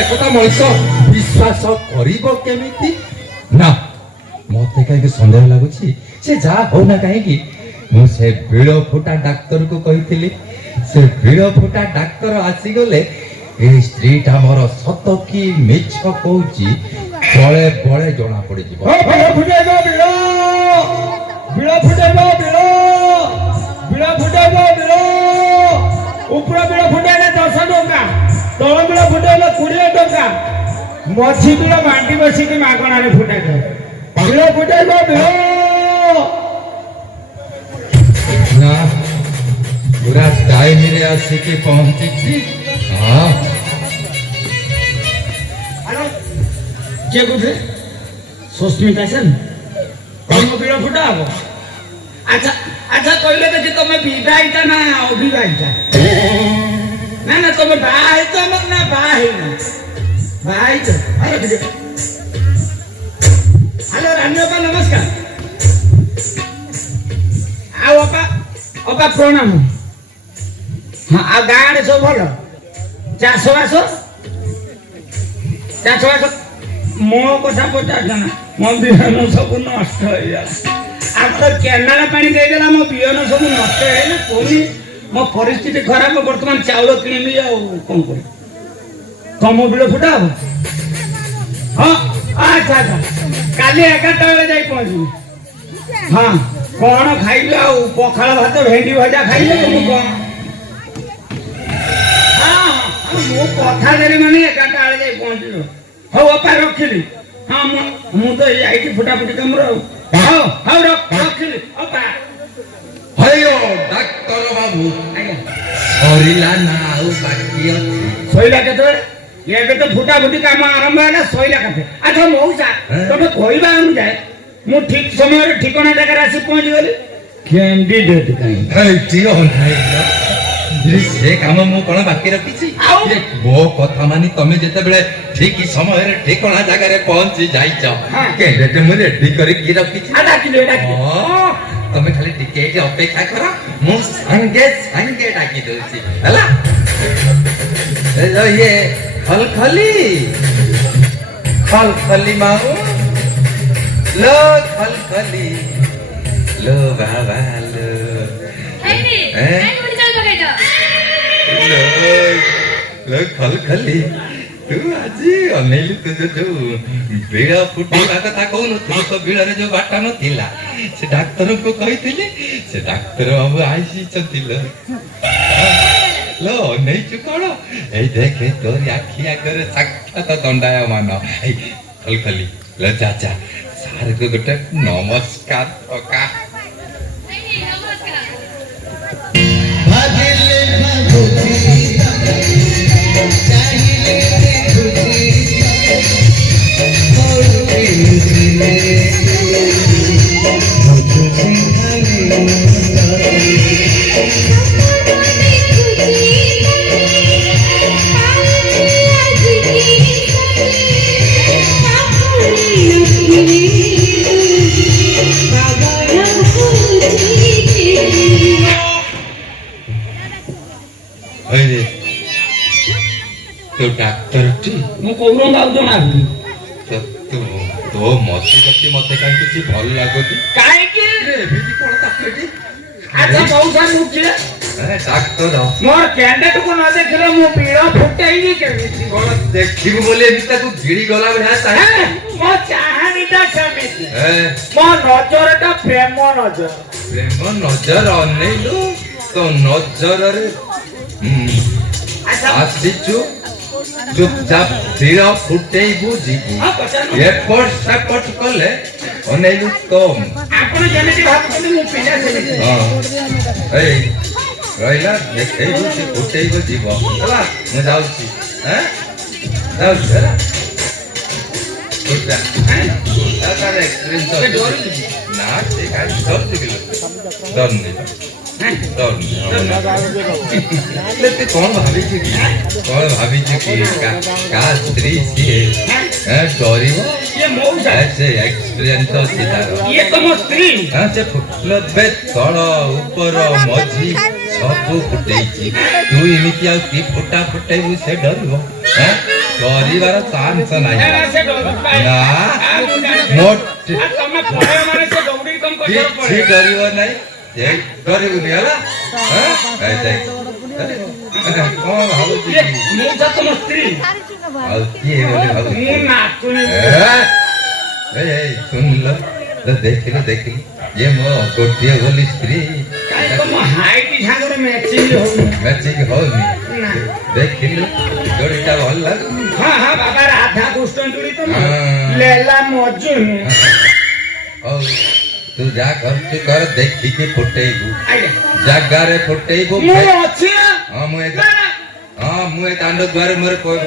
ଏକଥା ମଣିଷ ବିଶ୍ୱାସ କରିବ କେମିତି? ନା ମତେ କାହିଁକି ସନ୍ଦେହ ଲାଗୁଛି। ସେ ଯାହା ହଉନା କାହିଁକି ମୁଁ ସେ ବିଳ ଫୁଟା ଡାକ୍ତରକୁ କହିଥିଲି। ସେ ବିଳ ଫୁଟା ଡାକ୍ତର ଆସିଗଲେ ଏ ସ୍ତ୍ରୀଟା ମୋର ସତ କି ମିଛ କହୁଛି ବଳେ ବଳେ ଜଣା ପଡିଯିବ। ଉପର ବିଳ ଫୁଟେଇଲେ 10 ଟଙ୍କା, ତଳ ବିଳ ଫୁଟେଇଲେ 20 ଟଙ୍କା, ମଝି ବିଳ ମାଣ୍ଡି ବସିକି ମାଗଣାରେ ଫୁଟେଇବ। ବିଳ ଫୁଟେଇବ ବିଳ। ନା ପୁରା ଟାଇମରେ ଆସିକି ପହଞ୍ଚିଛି। ହଁ କିଏ କହୁଥିଲେ? ସୁସ୍ମିତା ସେନ। ତମ ବିଳ ଫୁଟା ହବ? ଆଚ୍ଛା ଆଚ୍ଛା କହିଲେ ଦେଖି ତମେ ବିବାହିତା ନା ଅବିବାହିତା? ନା ନା ତମେ ବାହା ହେଇଛ ନା ବାହା ହେଇନ? ବାହା ହେଇଛ? ହ୍ୟାଲୋ ରାନୀ ଅପା ନମସ୍କାର। ଆଉ ଅପା ଅପା ପ୍ରଣାମ। ହଁ ଆଉ ଗାଁ ଆଡେ ସବୁ ଭଲ? ଚାଷବାସ ମୋ କଥା ପଚାରୁଛ ନା? ମୋ ବିହନ ସବୁ ନଷ୍ଟ ହେଇଗଲା। ଆମର କେନାଲ ପାଣି ଦେଇଦେଲା, ମୋ ବିହନ ସବୁ ନଷ୍ଟ ହେଇଗଲା। ପୁଣି ମୋ ପରିସ୍ଥିତି ଖରାପ, ବର୍ତ୍ତମାନ ଚାଉଳ କିଣିବି ଆଉ କଣ କରିବି? ତମ ବିଳ ଫୁଟା ହବ? ହଁ ଆଚ୍ଛା ଆଚ୍ଛା କାଲି 11ଟା ବେଳେ ଯାଇ ପହଞ୍ଚିବି। ହଁ କଣ ଖାଇବି ଆଉ? ପଖାଳ ଭାତ ଭେଣ୍ଡି ଭଜା ଖାଇବି। ମୁଁ କଣ ମୁଁ କଥା ଦେଲି ମାନେ 11ଟା ବେଳେ ଯାଇ ପହଞ୍ଚିବ। ହଉ ଅପା ରଖିଲି। ହଁ ମୁଁ ତ ଯାଇକି ଫୁଟାଫୁଟି କାମର ଆଉ। ହଉ ହଉ ରଖିଲି ଅପା। ହଇଓ ଡାକ୍ତର ବାବୁ ସରିଲା ନା ଆଉ ବାକି ଅଛି? ସଇଲା କେତେବେଳେ? ଏବେ ତ ଫୁଟାଫୁଟି କାମ ଆରମ୍ଭ ହେଲା, ସଇଲା କେତେ? ଆଚ୍ଛା ମଉସା ତମେ କହିବା ଅନୁଯାୟୀ ମୁଁ ଠିକ ସମୟରେ ଠିକଣା ଜାଗାରେ ଆସି ପହଞ୍ଚିଗଲି। କ୍ୟାଣ୍ଡିଡେଟ୍ ସେ କାମ ମୁଁ କଣ ବାକି ରଖିଛି? ମୋ କଥା ମାନି ତମେ ଯେତେବେଳେ ଠିକ ସମୟରେ ଠିକଣା ଜାଗାରେ ପହଞ୍ଚି ଯାଇଛ, କ୍ୟାଣ୍ଡିଡେଟ୍ ମୁଁ ରେଡି କରିକି ରଖିଛି। ତମେ ଖାଲି ଟିକେ ଏଠି ଅପେକ୍ଷା କର, ମୁଁ ସାଙ୍ଗେ ସାଙ୍ଗେ ଡାକି ଦଉଛି ହେଲା। ଇଏ ଖଲଖଲି ଖଲଖଲି ମାଉ लो खलखली लो बाबा लो लो खलखली तू आजी अनेली तुझे जो बिड़ फुटेला कथा कहूनु तू तो बिड़रे जो बाटा नथिला से डाक्टर को कहिथिली से डाक्टर बाबू आइसी चतिलो लो नहीं चुकड़ो ए देखे तोरी आखी आगरे साक्षात दंडायमान ए खलखली लो चाचा सारे को गोटे नमस्कार पका भागिले भागुची चाहिले देखुची मोरते जिले भगुची खाली अरे तो डॉक्टर टी मु कोन गाउ जना तो तो मते कति मते काई किछि भल लागोती काहे के रे बिजी कोन ताकटी अच्छा बहुत सा मुखिया अरे डॉक्टर मोर कैंडिडेट को न देखले मु पीड़ा फुटाई के कोन देखिबो बोले एमिता को गिड़ी गला बढा ताहे मो चाहनीटा समिति मो नजरटा प्रेम नजर अनेलु तो नजर रे आसिचु चुपचाप धीर फुटेई बुझिकी एपट सेपट कले अनेलु तो आपण जेनेति भाबुछन मु पिला सेनेति हां ए रहिला देखै बुझि फुटेई बुझिब हला मु जाउछि हैं जाउछि हला फुटा तार एक्सपीरियंस ना से काई सब दिलो डर नहीं लेते कौन भाभी जी की का स्त्री सीए डरिबो ये मौसा ऐसे एक्सपीरियंस अछि तार ये तो मो स्त्री हां से फुटलबे तळ ऊपर मझी सब फुटेई छी तू इमिति आ की फुटा फुटेबू से डरिबो हैं କରିବାର ଚାନ୍ସ ନାହିଁ ନା, ସେ ଡରୁଛି ଭାଇ। ନା। ମୁଁ ଜାଣିଛି। ମୋଟେ ତମେ ପଳେଇବ ମାନେ ସେ ଦୌଡ଼ିକି ତମ ପଛରେ କିଛି ପଳେଇବ। ଡରିବ ନାହିଁ ଡରିବୁନି ହେଲା କଣ ଭାବୁଛି ଇଏ, ମୁଁ ତ ତମ ସ୍ତ୍ରୀ ଆଉ କିଏ ବୋଲି ଭାବୁଛି ମୁଁ ନାଚୁନି ଶୁଣିଲ ଦେଖିଲୁ ଦେଖିଲୁ ଇଏ ମୋ ଗୋଟିଏ ବୋଲି ସ୍ତ୍ରୀ କାଇଁ ତମ ହାଇଟ୍ ସାଙ୍ଗରେ ମ୍ୟାଚିଂ ହଉନି ମ୍ୟାଚିଂ ହଉନି ନା। ଦେଖିଲୁ ଯୋଡ଼ିଟା ଭଲ ଲାଗୁନି ହଁ ହଁ ବାବା ରାଧା କୃଷ୍ଣ ଯୋଡ଼ି ତ ହଁ। ଲେଲା ମଜୁନି ହଉ ତୁ ଯାହା କରୁଛୁ କର ଦେଖିକି ଫୁଟେଇବୁ ଆଜ୍ଞା ଜାଗାରେ ଫୁଟେଇବୁ ମୁଁ ଅଛି ନା? ହଁ ମୁଁ ଏ ନା, ନା। ମୁଁ ଏ ଦାଣ୍ଡ ଦୁଆରେ ମୋର କହିବ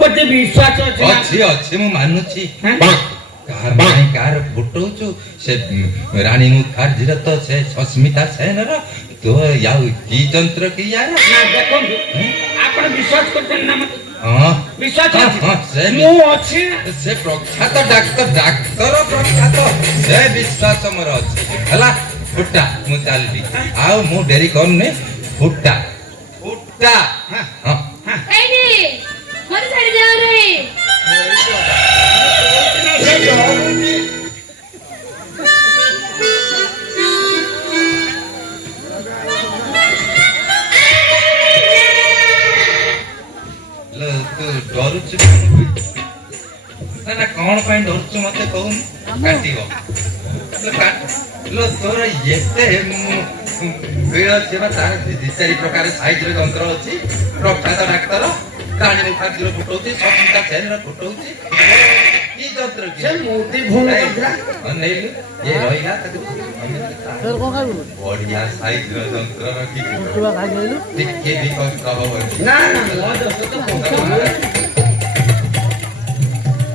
ମୋତେ ବିଶ୍ୱାସ ଅଛି ନା? ଅଛି ଅଛି ମୁଁ ମାନୁଛି ହଁ? କାହାର ନାହିଁ କାହାର ଫୁଟଉଛୁ ସେ ରାଣୀ ମୁଖାର୍ଜୀର ତ ସେ ସସ୍ମିତା ସେନର ତୋ ଆଉ କି ଯନ୍ତ୍ର କି ୟାର ନା ଦେଖନ୍ତୁ ଆପଣ ବିଶ୍ୱାସ କରୁଛନ୍ତି ନା ମତେ ହଁ ବିଶ୍ୱାସ ହଁ, ଅଛି ହଁ, ସେ ମୁଁ ଅଛି ନା? ସେ ପ୍ରଖ୍ୟାତ ଡାକ୍ତର ପ୍ରଖ୍ୟାତ ସେ ବିଶ୍ୱାସ ମୋର ଅଛି ହେଲା ଫୁଟା ମୁଁ ଚାଲିବି ଆଉ ମୁଁ ଡେରି କରୁନି ଫୁଟା ଫୁଟା ହଁ। ହଁ ଏଇଠି ମୋତେ ଛାଡ଼ି ଯାଅ ରେ। ସେ ଡରୁଛି। ଲୋ, ତୁ ଡରୁଛୁ କଣ ପାଇଁ? ନା ନା କଣ ପାଇଁ ଡରୁଛୁ ମତେ କହୁନୁ କାଟିବ ଲୋ ତୋର ଏତେ ଭିଡ଼ ଅଛି ବା ତାର ଦି ଚାରି ପ୍ରକାର ସାଇଜର ଯନ୍ତ୍ର ଅଛି ପ୍ରଖ୍ୟାତ ଡାକ୍ତର ରାଣୀ ମୁଖାର୍ଜୀର ଫୁଟଉଛି ସସ୍ମିତା ସେନର ଫୁଟଉଛି କି ଯନ୍ତ୍ର କି ସେ ମୋଦି ଫୋନ କରିଥିଲା ଅନେଇଲୁ ଇଏ ରହିଲା ତାକୁ ବଢିଆ ସାଇଜର ଯନ୍ତ୍ର ରଖିକି ଟିକେ ବି କଷ୍ଟ ହବନି ନା ନା ମୋ ଦୋଷ ତ କହୁଛି।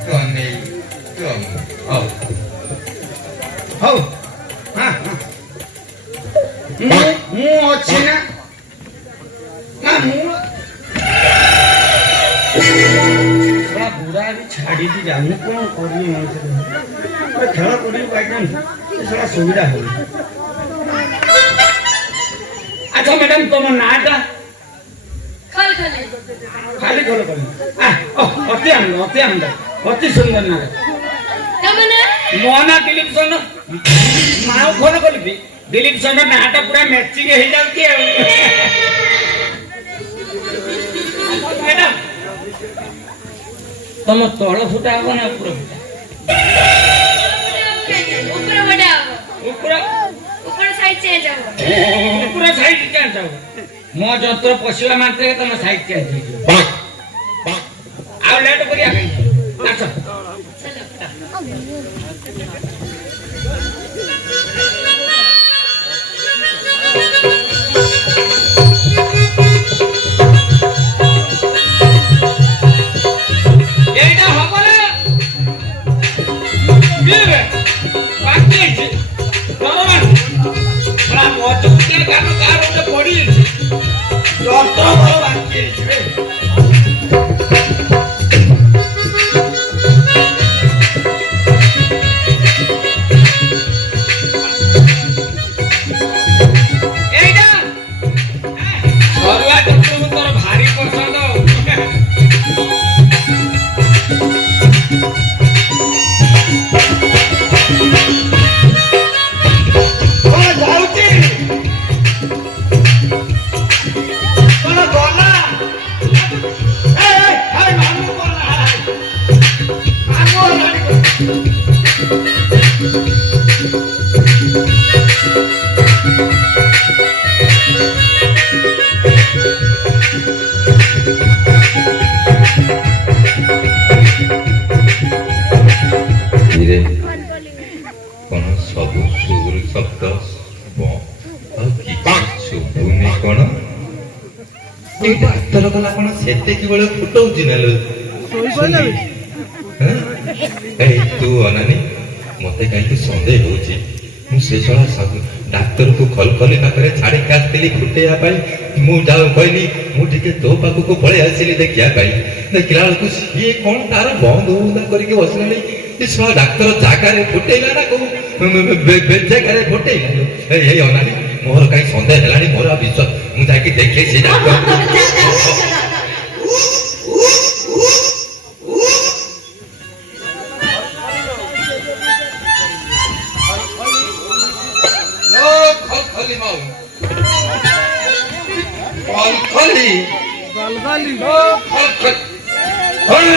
ତୁ ଅନେଇଲୁ ତୁ ହଉ ହଉ ହଁ ହଁ ମୁଁ ଅଛି ନା ନା ମୁଁ ଶଳା ବୁଢା ବି ଛାଡ଼ିକି ଯାଉନି କଣ କରିବି ମଣିଷ ଗୋଟେ ଖେଳ କରିବି ପାଇଥାନ୍ତି ସେ ଶଳା ସୁବିଧା ହଉନି ଆଚ୍ଛା ମ୍ୟାଡାମ ତମ ନାଁଟା ଖୋଲ ଖୋଲ। ଖାଲି ଖୋଲ କଲି ଅତି ଆନନ୍ଦ ଅତି ସୁନ୍ଦର ନାଁ ତମ ନାଁ? ମୋ ନାଁ ଦିଲ୍ଲୀପ ସୋନ ମାଉ ଖୋଲ କଲି ଦିଲ୍ଲୀପ ସୋନ ନାଁଟା ପୁରା ମ୍ୟାଚିଂ ହେଇଯାଉଛି ଆଉ ମ୍ୟାଡାମ ତମ ତଳ ଫୁଟା ହବ ନା ଉପର ଫୁଟା ଉପର ଗୋଟେ ହବ। ଉପର ଉପର ସାଇଡ ଚେଞ୍ଜ ହବ। ଉପର ସାଇଡ ଚେଞ୍ଜ ହବ ମୋ ଯନ୍ତ୍ର ପଶିବା ମାତ୍ରେ ତମ ସାଇଡ ଚେଞ୍ଜ ହେଇଯିବ ଆଉ ଲେଟ୍ କରିବା ଆସ এইটা হবে না দিবে বাকি আছে বলবান বড় মজুকে কানো কারণে পড়িয়েছে যত বড় বাকি আছে এইটা সরলা যন্ত্র তোর ভারী পছন্দ କଣ ଯାଉଛି କଣ ଗଲା ମାମୁଁ ଗଲା ମାମୁଁ ଧୀରେ କଣ ସବୁ ସୁର ଶବ୍ଦ ଆଉ କିଛି ଶୁଭୁନି କଣ ଏଇ ଡାକ୍ତର ଗଲା କଣ ସେତିକି ବେଳେ ଫୁଟଉଛି ନା ଲୋ ଏଇ ତୁ ଅନାନି ମତେ କାହିଁକି ସନ୍ଦେହ ହଉଛି ମୁଁ ସେ ଶଳା ସବୁ ଡାକ୍ତରକୁ ଖଲଖଲି ପାଖରେ ଛାଡ଼ିକି ଆସିଥିଲି ଫୁଟେଇବା ପାଇଁ ମୁଁ ଯାଉ କହିଲି ମୁଁ ଟିକେ ତୋ ପାଖକୁ ପଳେଇ ଆସିଲି ଦେଖିବା ପାଇଁ ଦେଖିଲା ବେଳକୁ ସିଏ କଣ ତାର ବନ୍ଦ ହଉନା କରିକି ବସିଲାଣି ଏ ଶଳା ଡାକ୍ତର ଜାଗାରେ ଫୁଟେଇଲା ନା କୋଉ ଜାଗାରେ ଫୁଟେଇଲା ଏଇ ଅନାନି ମୋର କାହିଁ ସନ୍ଦେହ ହେଲାଣି ମୋର ଆଉ ବିଶ୍ୱାସ ମୁଁ ଯାଇକି ଦେଖେ ସେ ଡାକ୍ତର ଖଲ ଖଲ।